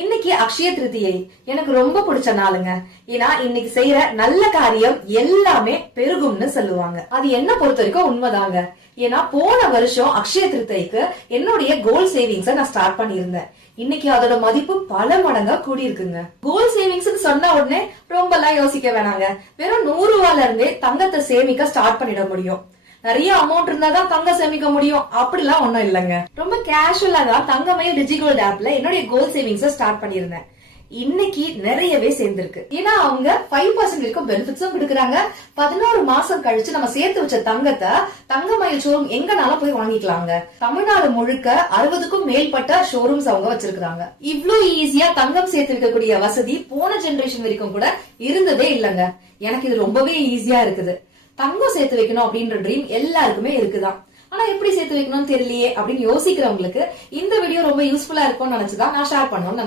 இன்னைக்கு அக்ஷய திருதியை எனக்கு ரொம்ப பிடிச்ச நாளுங்க. ஏன்னா இன்னைக்கு செய்யற நல்ல காரியம் எல்லாமே பெருகும்னு சொல்லுவாங்க. அது என்ன பொறுத்த வரைக்கும் உண்மைதாங்க. ஏன்னா போன வருஷம் அக்ஷய திருதிக்கு என்னுடைய கோல்ட் சேவிங்ஸ நான் ஸ்டார்ட் பண்ணியிருந்தேன். இன்னைக்கு அதோட மதிப்பு பல மடங்கா கூடி இருக்குங்க. கோல்ட் சேவிங்ஸ் சொன்ன உடனே ரொம்ப எல்லாம் யோசிக்க வேணாங்க. வெறும் 100 ரூபாயில இருந்தே தங்கத்தை சேமிக்க ஸ்டார்ட் பண்ணிட முடியும். நிறைய அமௌண்ட் இருந்தாதான் தங்கம் சேமிக்க முடியும் அப்படிலாம் ஒண்ணும் இல்லங்க. ரொம்ப கேஷுவலா தான் தங்கமயில் டிஜிகோல்ட் ஆப்ல என்னுடைய கோல்ட் சேவிங்ஸ் ஸ்டார்ட் பண்ணிருந்தேன். இன்னைக்கு நிறையவே சேர்ந்திருக்கு. ஏன்னா அவங்க 5% வரைக்கும் பெனிஃபிட்ஸும் கொடுக்கறாங்க. 11 மாசம் கழிச்சு நம்ம சேர்த்து வச்ச தங்கத்தை தங்கமயில் ஷோரூம் எங்கனாலும் போய் வாங்கிக்கலாங்க. தமிழ்நாடு முழுக்க 60க்கும் மேற்பட்ட ஷோரூம்ஸ் அவங்க வச்சிருக்காங்க. இவ்ளோ ஈஸியா தங்கம் சேர்த்து வைக்கக்கூடிய வசதி போன ஜெனரேஷன் வரைக்கும் கூட இருந்ததே இல்லங்க. எனக்கு இது ரொம்பவே ஈஸியா இருக்குது. தங்கம் சேர்த்து வைக்கணும் அப்படின்ற ட்ரீம் எல்லாருக்குமே இருக்குதான். ஆனா எப்படி சேர்த்து வைக்கணும்னு தெரியலையே அப்படின்னு யோசிக்கிறவங்களுக்கு இந்த வீடியோ ரொம்ப யூஸ்ஃபுல்லா இருக்கும்னு நினைச்சுதான் நான் ஷேர் பண்ணணும்னு